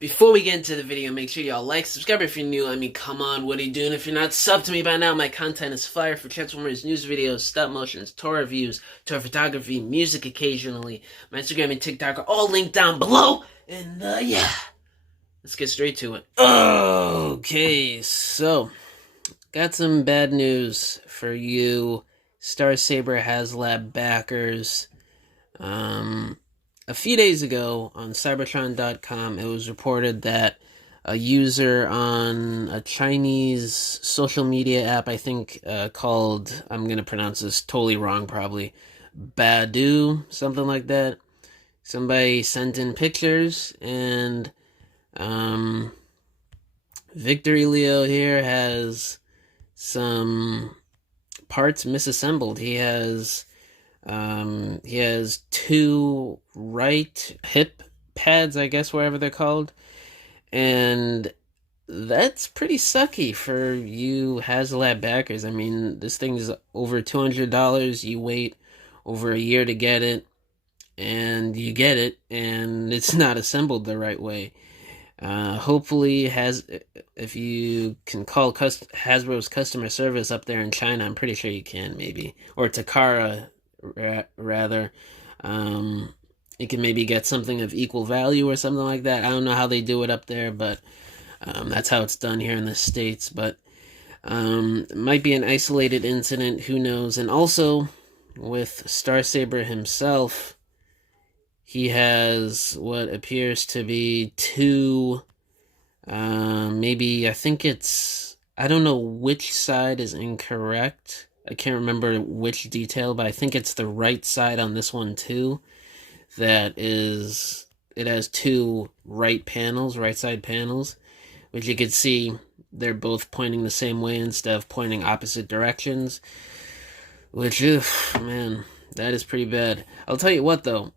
Before we get into the video, make sure y'all like, subscribe if you're new. I mean, come on, what are you doing? If you're not subbed to me by now, my content is fire for Transformers news videos, stop motions, tour reviews, tour photography, music occasionally. My Instagram and TikTok are all linked down below. And, yeah, let's get straight to it. Okay, so, got some bad news for you Saber Haslab backers. A few days ago on Cybertron.com, it was reported that a user on a Chinese social media app, I think called, I'm going to pronounce this totally wrong probably, Badu, something like that. Somebody sent in pictures, and Victory Leo here has some parts misassembled. He has two right hip pads, I guess, wherever they're called, and that's pretty sucky for you Haslab backers. I mean, this thing's over $200. You wait over a year to get it, and you get it, and it's not assembled the right way. Hopefully, if you can call Hasbro's customer service up there in China, I'm pretty sure you can, maybe, or Takara, rather. You can maybe get something of equal value or something like that. I don't know how they do it up there, but that's how it's done here in the States. But it might be an isolated incident, who knows. And also, with Saber himself, he has what appears to be two, maybe, I think it's, I don't know which side is incorrect. I can't remember which detail, but I think it's the right side on this one too. It has two right side panels, which you can see they're both pointing the same way instead of pointing opposite directions. Which, man, that is pretty bad. I'll tell you what though,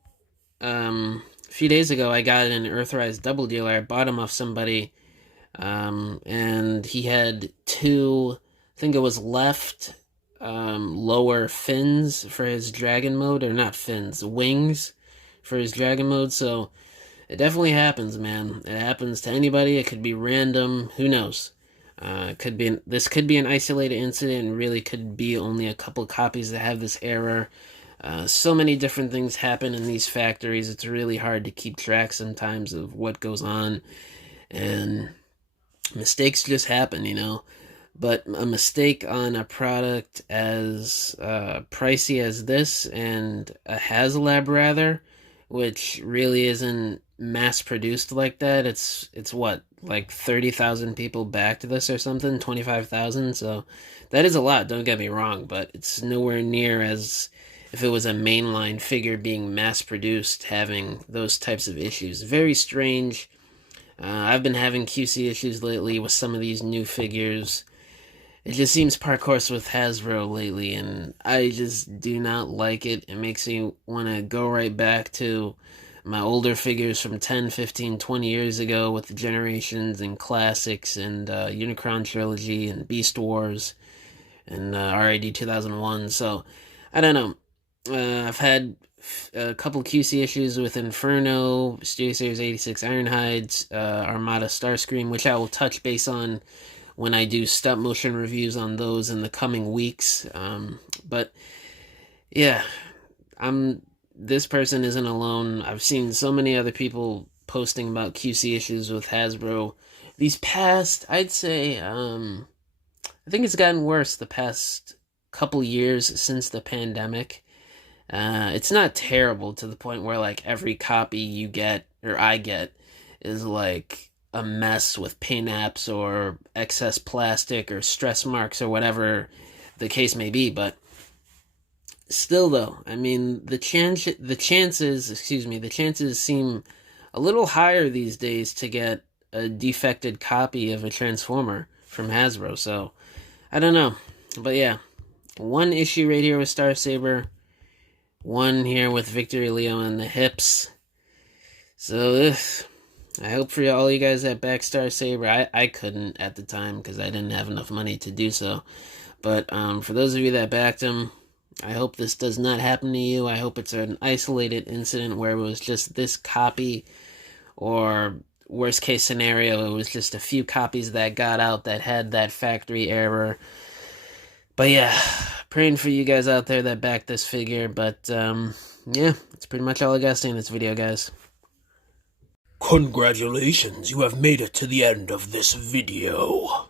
a few days ago I got an Earthrise double dealer. I bought him off somebody, and he had two, I think it was left lower fins for his dragon mode, or not fins, wings for his dragon mode. So it definitely happens, man. It happens to anybody. It could be random, who knows. This could be an isolated incident, and really could be only a couple copies that have this error. So many different things happen in these factories. It's really hard to keep track sometimes of what goes on, and mistakes just happen, you know. But a mistake on a product as pricey as this, and a Haslab rather, which really isn't mass produced like that. It's what, like 30,000 people backed this or something, 25,000. So that is a lot, don't get me wrong, but it's nowhere near as if it was a mainline figure being mass produced having those types of issues. Very strange. I've been having QC issues lately with some of these new figures. It just seems par course with Hasbro lately, and I just do not like it. It makes me want to go right back to my older figures from 10, 15, 20 years ago with the Generations and Classics and Unicron Trilogy and Beast Wars and RID 2001. So, I don't know. I've had a couple QC issues with Inferno, Studio Series 86 Ironhides, Armada Starscream, which I will touch base on when I do stop motion reviews on those in the coming weeks. But yeah, this person isn't alone. I've seen so many other people posting about QC issues with Hasbro these past, I'd say, I think it's gotten worse the past couple years since the pandemic. It's not terrible to the point where like every copy you get, or I get, is like a mess with paint apps or excess plastic or stress marks or whatever the case may be. But still though, I mean, the chances seem a little higher these days to get a defected copy of a Transformer from Hasbro. So I don't know, but yeah, one issue right here with Saber, one here with Victory Leo and the hips. So I hope for all you guys that back Saber. I couldn't at the time because I didn't have enough money to do so. But for those of you that backed him, I hope this does not happen to you. I hope it's an isolated incident where it was just this copy, or worst case scenario, it was just a few copies that got out that had that factory error. But yeah, praying for you guys out there that backed this figure. But yeah, that's pretty much all I got to say in this video, guys. Congratulations, you have made it to the end of this video.